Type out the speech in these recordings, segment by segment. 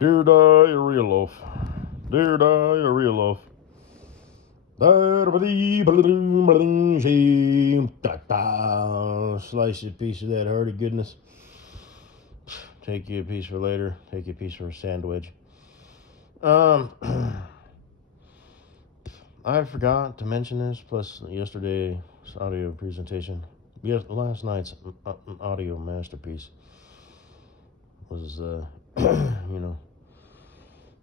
Dear diarrhea loaf. Dear diarrhea loaf. Slice you a piece of that hearty goodness. Take you a piece for later. Take you a piece for a sandwich. I forgot to mention this, plus yesterday's audio presentation. Yes, last night's audio masterpiece was,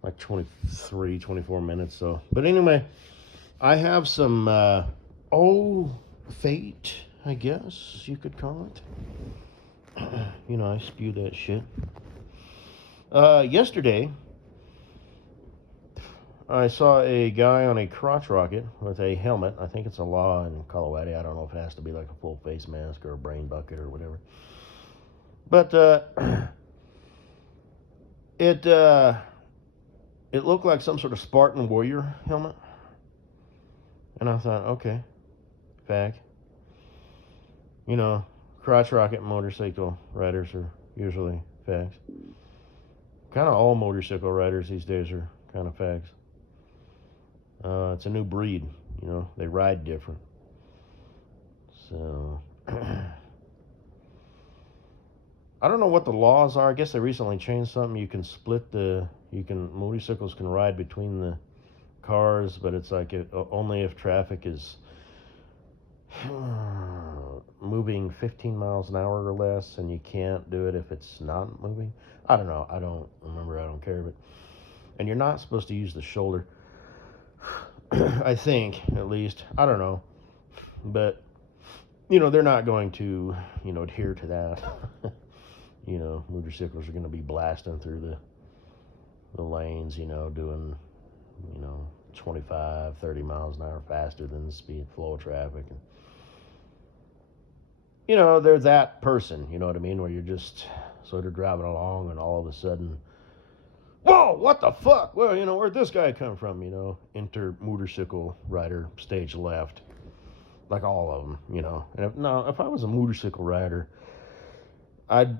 like 23, 24 minutes. So, but anyway, I have some, fate, I guess you could call it. I spew that shit. Yesterday, I saw a guy on a crotch rocket with a helmet. I think it's a law in Colorado. I don't know if it has to be like a full face mask or a brain bucket or whatever. But it looked like some sort of Spartan warrior helmet. And I thought, okay, fag. Crotch rocket motorcycle riders are usually fags. Kind of all motorcycle riders these days are kind of fags. It's a new breed, they ride different. So, I don't know what the laws are. I guess they recently changed something. Motorcycles can ride between the cars, but it's like only if traffic is moving 15 miles an hour or less, and you can't do it if it's not moving. I don't know. I don't remember. I don't care. And you're not supposed to use the shoulder. I think, at least. I don't know. But, they're not going to, adhere to that. Motorcycles are going to be blasting through the lanes, doing, 25, 30 miles an hour faster than the speed flow of traffic. And, they're that person, you know what I mean, where you're just sort of driving along and all of a sudden, whoa, what the fuck? Well, where'd this guy come from, enter motorcycle rider, stage left. Like all of them, And if I was a motorcycle rider, now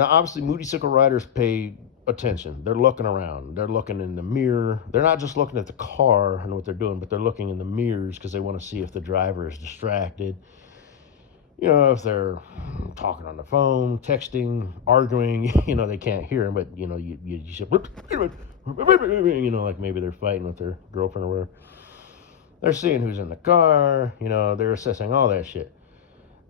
obviously motorcycle riders pay attention. They're looking around. They're looking in the mirror. They're not just looking at the car and what they're doing, but they're looking in the mirrors because they want to see if the driver is distracted. If they're talking on the phone, texting, arguing, they can't hear them, but, you just, like maybe they're fighting with their girlfriend or whatever. They're seeing who's in the car, they're assessing all that shit.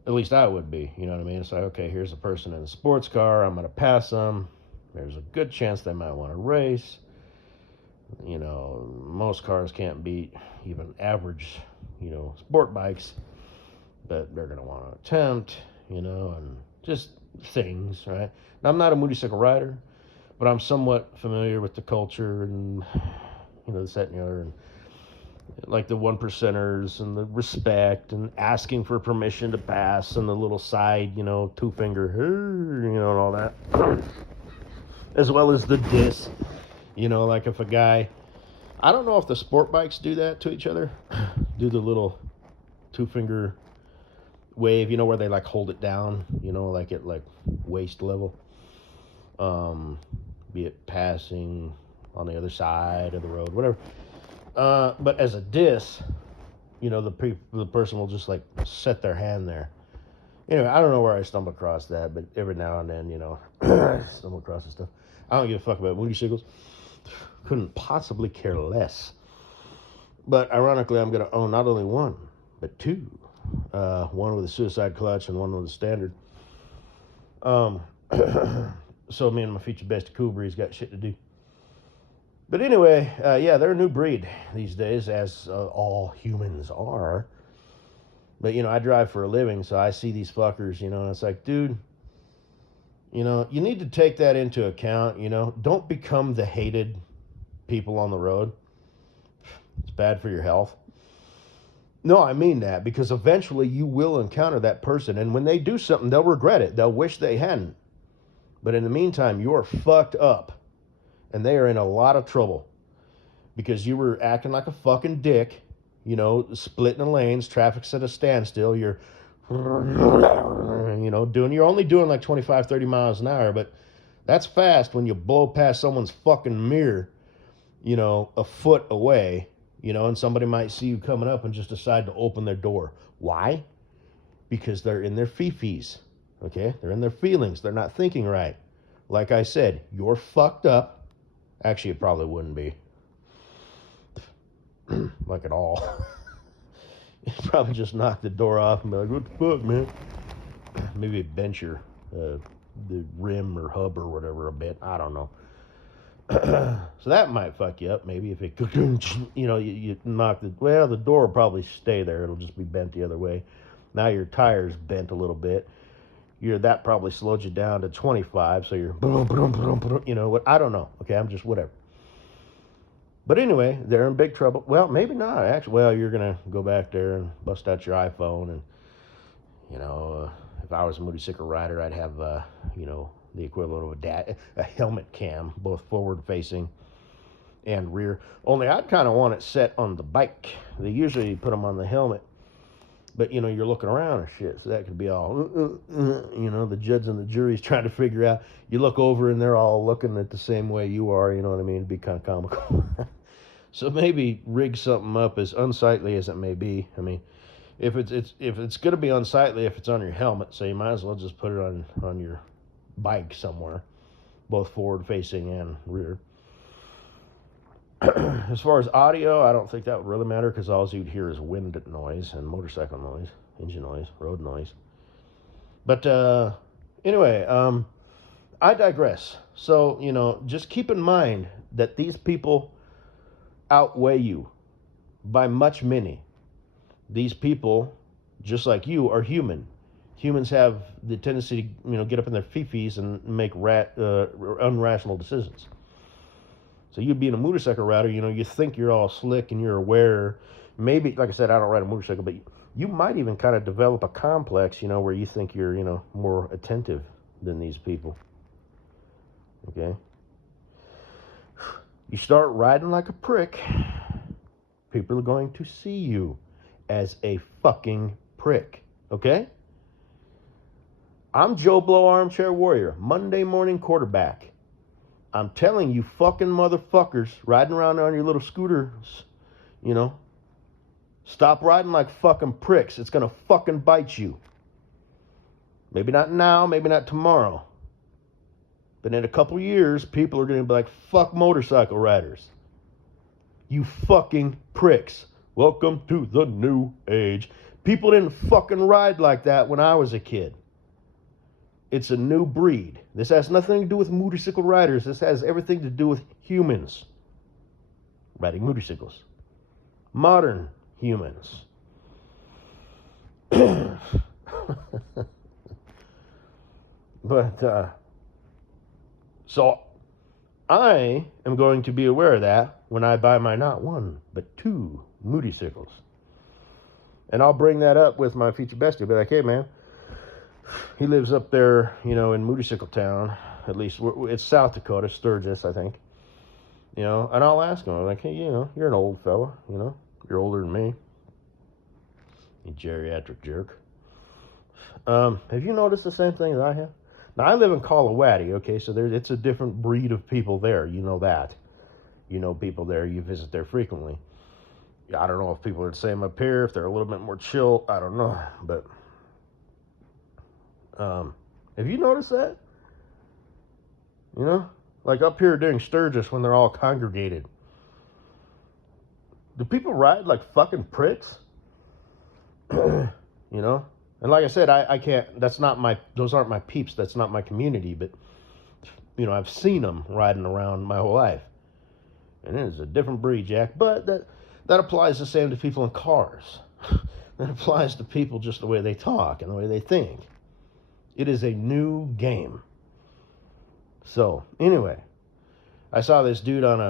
At least I would be, you know what I mean? It's like, okay, here's a person in a sports car. I'm going to pass them. There's a good chance they might want to race. Most cars can't beat even average, sport bikes. But they're going to want to attempt, and just things, right? Now, I'm not a motorcycle rider, but I'm somewhat familiar with the culture and, this, that, and the other, and like the one percenters and the respect and asking for permission to pass and the little side, two finger, and all that. As well as the diss, like if a guy, I don't know if the sport bikes do that to each other, do the little two finger wave, where they like hold it down, like at like waist level, be it passing on the other side of the road, whatever. But as a diss, the person will just like set their hand there. Anyway, I don't know where I stumble across that, but every now and then, I stumble across this stuff. I don't give a fuck about motorcycles. Couldn't possibly care less. But ironically, I'm going to own not only one, but two. One with a suicide clutch and one with a standard. So me and my future bestie Cool Breeze got shit to do. But anyway, they're a new breed these days, as all humans are. But, I drive for a living, so I see these fuckers, and it's like, dude, you need to take that into account, Don't become the hated people on the road. It's bad for your health. No, I mean that, because eventually you will encounter that person, and when they do something, they'll regret it. They'll wish they hadn't. But in the meantime, you're fucked up, and they are in a lot of trouble because you were acting like a fucking dick, splitting the lanes, traffic's at a standstill, you're, you're only doing like 25, 30 miles an hour, but That's fast when you blow past someone's fucking mirror, you know, a foot away, you know, and somebody might see you coming up and just decide to open their door. Why? Because they're in their fifis, okay? They're in their feelings. They're not thinking right. Like I said, you're fucked up. Actually, it probably wouldn't be. Like at all. You'd probably just knock the door off and be like, what the fuck, man? Maybe bend your the rim or hub or whatever a bit. I don't know. So that might fuck you up. Maybe if it, you know, you knock the door will probably stay there. It'll just be bent the other way. Now your tire's bent a little bit. That probably slowed you down to 25. So you're, you know what? I don't know. Okay, I'm just whatever. But anyway, they're in big trouble. Well, maybe not actually. Well, you're gonna go back there and bust out your iPhone, and you know, if I was a motorcycle rider, I'd have you know, the equivalent of a helmet cam, both forward facing and rear. Only I'd kind of want it set on the bike. They usually put them on the helmet, but you know, you're looking around and shit, so that could be all you know, the judge and the jury's trying to figure out. You look over and they're all looking at the same way you are, you know what I mean? It'd be kind of comical. So maybe rig something up, as unsightly as it may be. I mean, if it's going to be unsightly if it's on your helmet, so you might as well just put it on your bike somewhere, both forward facing and rear. As far as audio, I don't think that would really matter, because all you'd hear is wind noise and motorcycle noise, engine noise, road noise. But anyway, I digress. So, you know, just keep in mind that these people outweigh you by much many. These people, just like you, are human. Humans have the tendency to, you know, get up in their fifis and make unrational decisions. So you being a motorcycle rider, you know, you think you're all slick and you're aware. Maybe, like I said, I don't ride a motorcycle, but you might even kind of develop a complex, you know, where you think you're, you know, more attentive than these people. Okay? You start riding like a prick, people are going to see you as a fucking prick. Okay? I'm Joe Blow, Armchair Warrior, Monday morning quarterback. I'm telling you fucking motherfuckers riding around on your little scooters, you know, stop riding like fucking pricks. It's gonna fucking bite you. Maybe not now, maybe not tomorrow. But in a couple years, people are gonna be like, fuck motorcycle riders. You fucking pricks. Welcome to the new age. People didn't fucking ride like that when I was a kid. It's a new breed. This has nothing to do with motorcycle riders. This has everything to do with humans riding motorcycles. Modern humans. But, so I am going to be aware of that when I buy my not one, but two motorcycles. And I'll bring that up with my future bestie. I'll be like, hey, man, he lives up there, you know, in Motorcycle Town. At least it's South Dakota, Sturgis, I think. You know, and I'll ask him, I'm like, hey, you know, you're an old fella, you know, you're older than me. You geriatric jerk. Have you noticed the same thing that I have? Now, I live in Colorado, okay, so it's a different breed of people there. You know that. You know people there. You visit there frequently. I don't know if people are the same up here, if they're a little bit more chill. I don't know, but have you noticed that? You know, like up here during Sturgis when they're all congregated. Do people ride like fucking pricks? You know? And like I said, I can't, those aren't my peeps, that's not my community, but, you know, I've seen them riding around my whole life. And it is a different breed, Jack, but that applies the same to people in cars. That applies to people just the way they talk and the way they think. It is a new game. So, anyway, I saw this dude on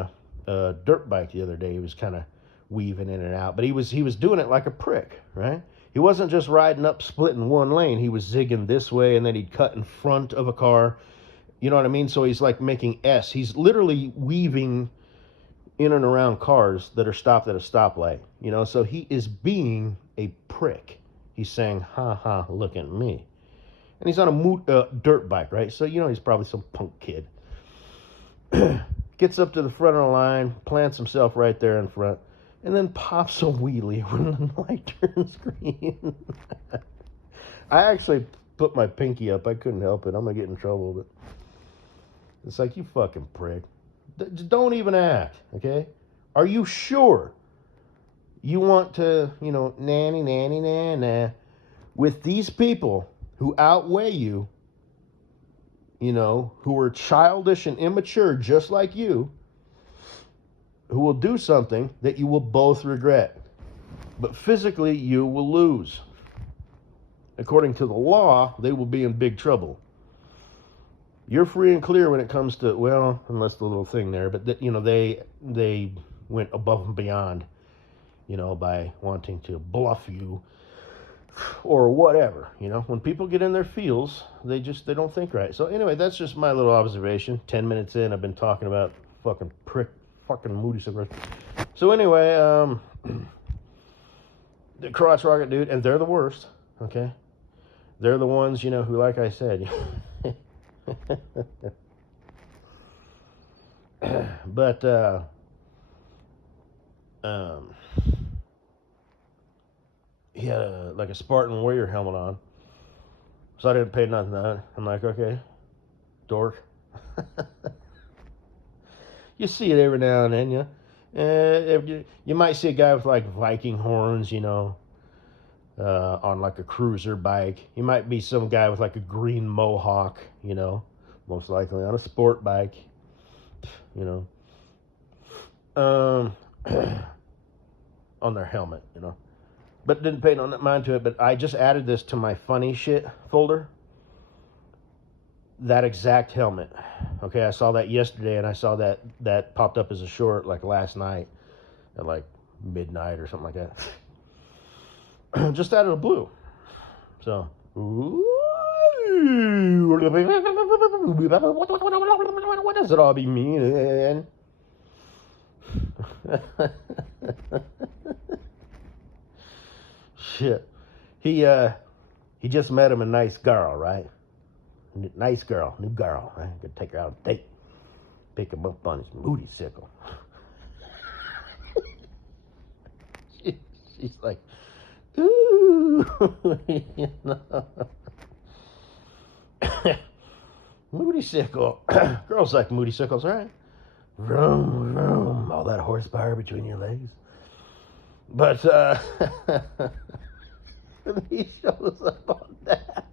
a dirt bike the other day. He was kind of weaving in and out, but he was doing it like a prick, right? He wasn't just riding up, splitting one lane. He was zigging this way, and then he'd cut in front of a car. You know what I mean? So he's like making S. He's literally weaving in and around cars that are stopped at a stoplight. You know, so he is being a prick. He's saying, ha ha, look at me. And he's on a dirt bike, right? So, he's probably some punk kid. Gets up to the front of the line, plants himself right there in front, and then pops a wheelie when the light turns green. I actually put my pinky up. I couldn't help it. I'm going to get in trouble, but it's like, you fucking prick. Don't even act, okay? Are you sure you want to, nanny, nanny, nah, with these people who outweigh you, who are childish and immature just like you, who will do something that you will both regret. But physically, you will lose. According to the law, they will be in big trouble. You're free and clear when it comes to, well, unless the little thing there, but they went above and beyond, by wanting to bluff you or whatever. When people get in their feels, they don't think right. So anyway, that's just my little observation. 10 minutes in, I've been talking about fucking Moody cigarettes. So anyway, the crotch rocket dude, and they're the worst, okay? They're the ones, who, like I said, but he had a Spartan warrior helmet on, so I didn't pay nothing to that. I'm like, okay, dork. You see it every now and then, you might see a guy with like Viking horns, on like a cruiser bike. You might be some guy with like a green mohawk, most likely on a sport bike, on their helmet, But didn't pay no mind to it. But I just added this to my funny shit folder. That exact helmet. Okay, I saw that yesterday, and I saw that popped up as a short like last night at like midnight or something like that. Just out of the blue. So, what does it all be mean? Shit. He just met him a nice girl, right? Nice girl, new girl, right? Could take her out on a date. Pick him up on his Moody sickle. She's like, ooh, Moody sickle. Girls like Moody sickles, right? Vroom, vroom, all that horsepower between your legs. But he shows up on that.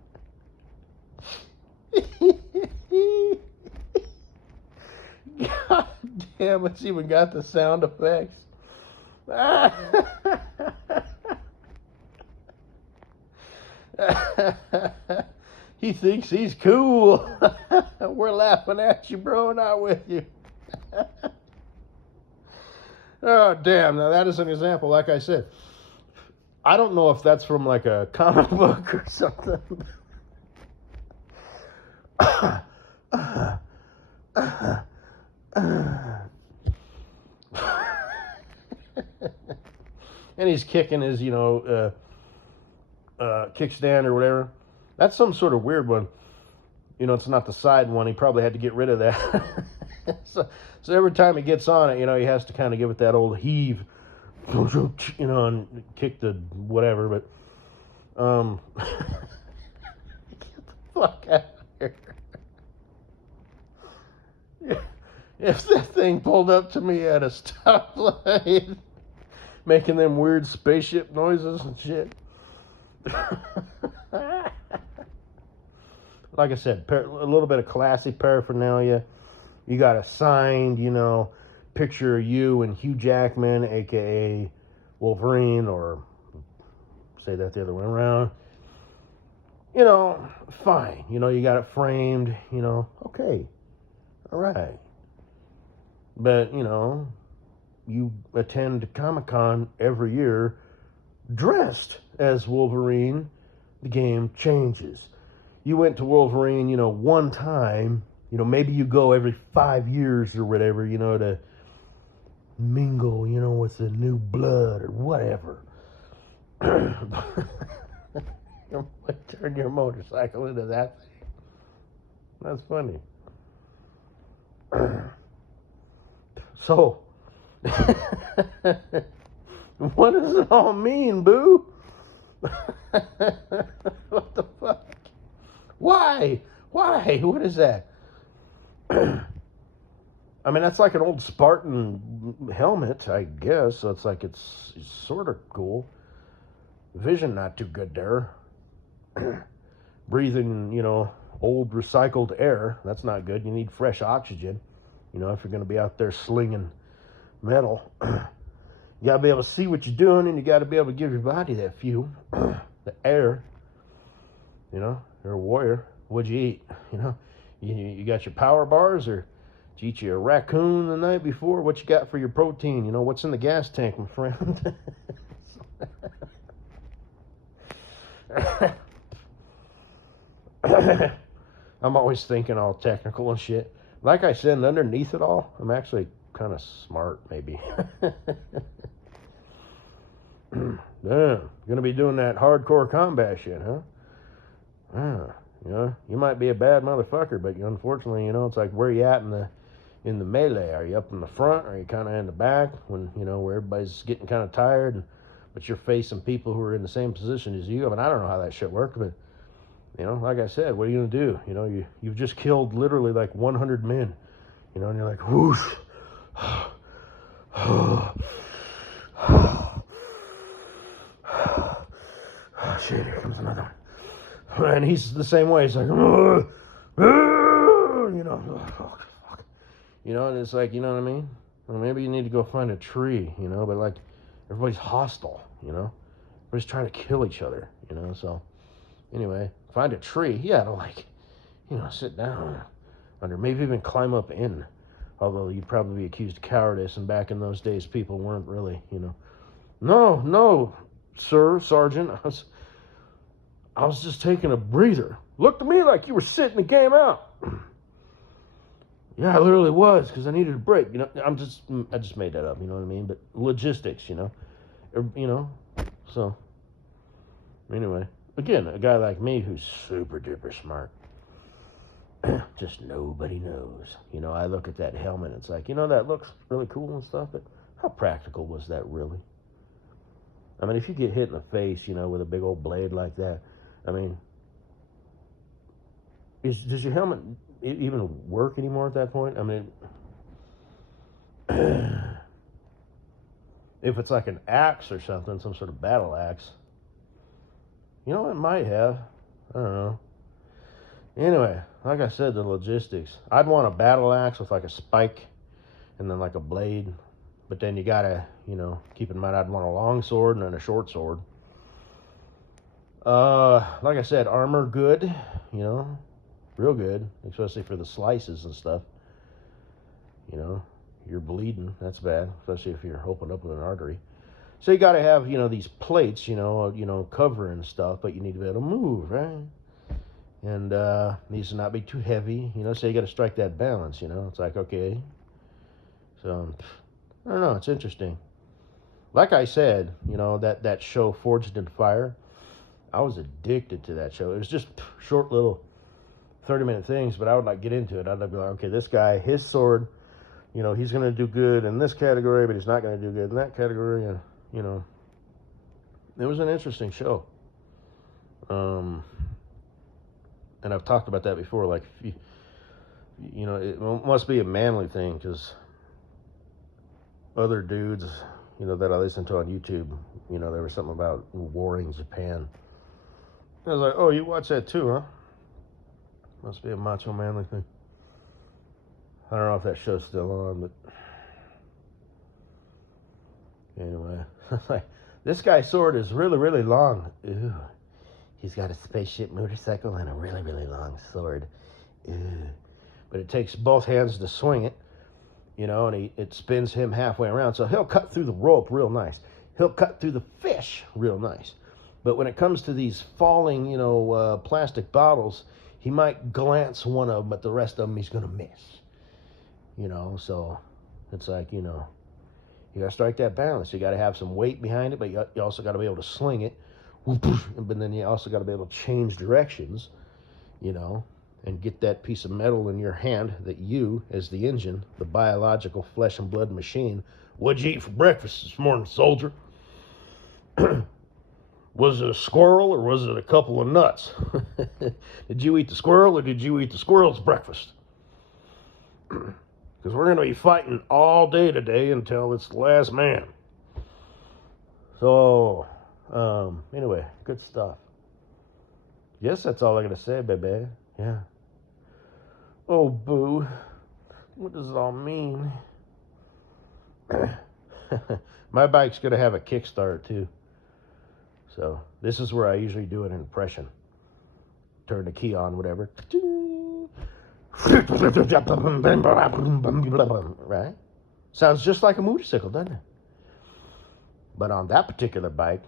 God damn, it's even got the sound effects. He thinks he's cool. We're laughing at you, bro, not with you. Oh, damn. Now, that is an example, like I said. I don't know if that's from like a comic book or something. And he's kicking his, kickstand or whatever. That's some sort of weird one. It's not the side one. He probably had to get rid of that. So every time he gets on it, he has to kind of give it that old heave, and kick the whatever. But get the fuck out of here. If that thing pulled up to me at a stoplight, making them weird spaceship noises and shit. Like I said, a little bit of classy paraphernalia. You got a signed, picture of you and Hugh Jackman, a.k.a. Wolverine, or say that the other way around. Fine. You got it framed, okay. All right. But, you attend Comic-Con every year dressed as Wolverine. The game changes. You went to Wolverine, one time. Maybe you go every 5 years or whatever, to mingle, with the new blood or whatever. Turn your motorcycle into that thing. That's funny. So, what does it all mean, boo? What the fuck? Why? Why? What is that? I mean, that's like an old Spartan helmet, I guess. So it's sort of cool. Vision not too good there. Breathing, old recycled air. That's not good. You need fresh oxygen. If you're going to be out there slinging metal. You got to be able to see what you're doing, and you got to be able to give your body that fuel, the air. You're a warrior. What'd you eat? You got your power bars, or did you eat your raccoon the night before? What you got for your protein? What's in the gas tank, my friend? I'm always thinking all technical and shit. Like I said, underneath it all, I'm actually kind of smart, maybe. Damn, gonna be doing that hardcore combat shit, huh? You might be a bad motherfucker, but unfortunately, it's like, where you at in the melee? Are you up in the front, or are you kind of in the back? When where everybody's getting kind of tired, but you're facing people who are in the same position as you. I mean, I don't know how that shit works, but like I said, what are you gonna do? You've just killed literally like 100 men, and you're like, whoosh. Oh, shit, here comes another one. And he's the same way. He's like, fuck. And it's like, you know what I mean? Well, maybe you need to go find a tree, but like, everybody's hostile, everybody's trying to kill each other, so anyway, find a tree. Yeah, to like, sit down under, maybe even climb up in, although you'd probably be accused of cowardice, and back in those days, people weren't really, no, sir, sergeant, I was just taking a breather. Looked to me like you were sitting the game out. Yeah, I literally was, because I needed a break. I just made that up, you know what I mean? But logistics, so anyway, again, a guy like me who's super duper smart, just nobody knows. I look at that helmet, it's like, that looks really cool and stuff, but how practical was that really? I mean, if you get hit in the face, with a big old blade like that, I mean, does your helmet even work anymore at that point? I mean, if it's like an axe or something, some sort of battle axe, it might have. I don't know. Anyway, like I said, the logistics. I'd want a battle axe with like a spike and then like a blade. But then you gotta, keep in mind I'd want a long sword and then a short sword. Like I said, armor good, real good, especially for the slices and stuff. You're bleeding, that's bad, especially if you're opened up with an artery. So you gotta have, these plates, cover and stuff, but you need to be able to move, right? And needs to not be too heavy, so you gotta strike that balance, It's like, okay. So I don't know, it's interesting. Like I said, that show Forged in Fire, I was addicted to that show. It was just short little 30-minute things, but I would like get into it. I'd be like, okay, this guy, his sword, he's going to do good in this category, but he's not going to do good in that category. And, it was an interesting show. And I've talked about that before. Like, it must be a manly thing, because other dudes, that I listen to on YouTube, there was something about warring Japan. I was like, oh, you watch that too, huh? Must be a macho manly thing. I don't know if that show's still on, but anyway. This guy's sword is really, really long. Ooh. He's got a spaceship motorcycle and a really, really long sword. Ooh. But it takes both hands to swing it, and it spins him halfway around. So he'll cut through the rope real nice. He'll cut through the fish real nice. But when it comes to these falling, plastic bottles, he might glance one of them, but the rest of them he's going to miss. So it's like, you got to strike that balance. You got to have some weight behind it, but you also got to be able to sling it But then you also got to be able to change directions, and get that piece of metal in your hand that you, as the engine, the biological flesh and blood machine, what'd you eat for breakfast this morning, soldier? Was it a squirrel or was it a couple of nuts? Did you eat the squirrel or did you eat the squirrel's breakfast? Because we're going to be fighting all day today until it's the last man. So, anyway, good stuff. Yes, that's all I got to say, baby. Yeah. Oh, boo. What does it all mean? My bike's going to have a kickstart, too. So, this is where I usually do an impression. Turn the key on, whatever. Right? Sounds just like a motorcycle, doesn't it? But on that particular bike,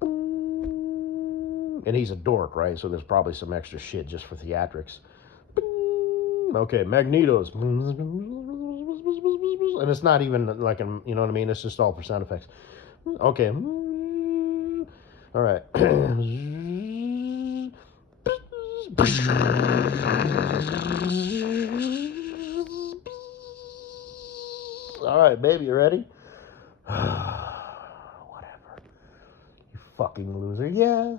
and he's a dork, right? So there's probably some extra shit just for theatrics. Okay, magnetos. And it's not even like, you know what I mean? It's just all for sound effects. Okay. All right. All right, baby, you ready? Whatever. You fucking loser. Yes.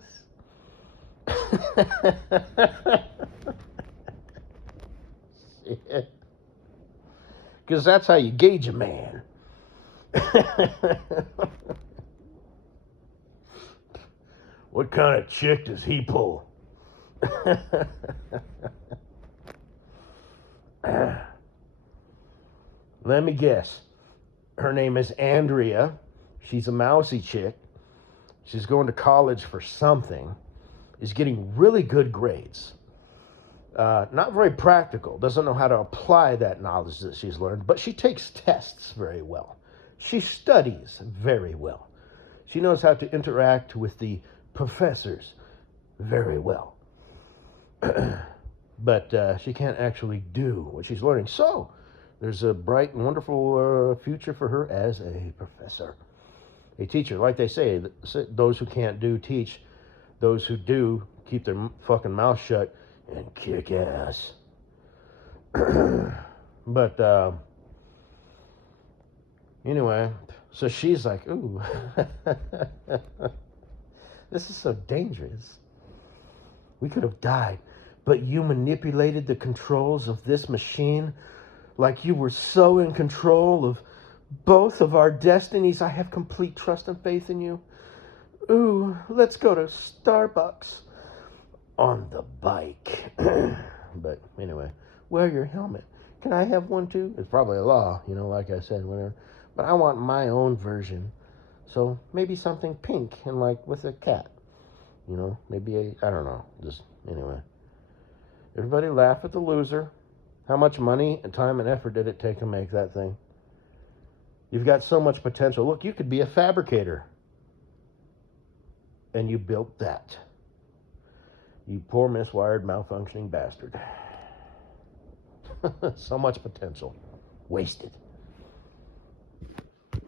Because that's how you gauge a man. What kind of chick does he pull? Let me guess. Her name is Andrea. She's a mousy chick. She's going to college for something. Is getting really good grades. Not very practical. Doesn't know how to apply that knowledge that she's learned. But she takes tests very well. She studies very well. She knows how to interact with the professors very well. But she can't actually do what she's learning. So there's a bright and wonderful future for her as a professor. A teacher. Like they say, those who can't do, teach. Those who do, keep their fucking mouth shut and kick ass. But, anyway, so she's like, ooh, this is so dangerous. We could have died, but you manipulated the controls of this machine like you were so in control of both of our destinies. I have complete trust and faith in you. Ooh, let's go to Starbucks on the bike. But anyway, wear your helmet. Can I have one too? It's probably a law, like I said, whatever. But I want my own version. So maybe something pink and like with a cat. Maybe I don't know. Just anyway. Everybody laugh at the loser. How much money and time and effort did it take to make that thing? You've got so much potential. Look, you could be a fabricator. And you built that. You poor, miswired, malfunctioning bastard. So much potential. Wasted.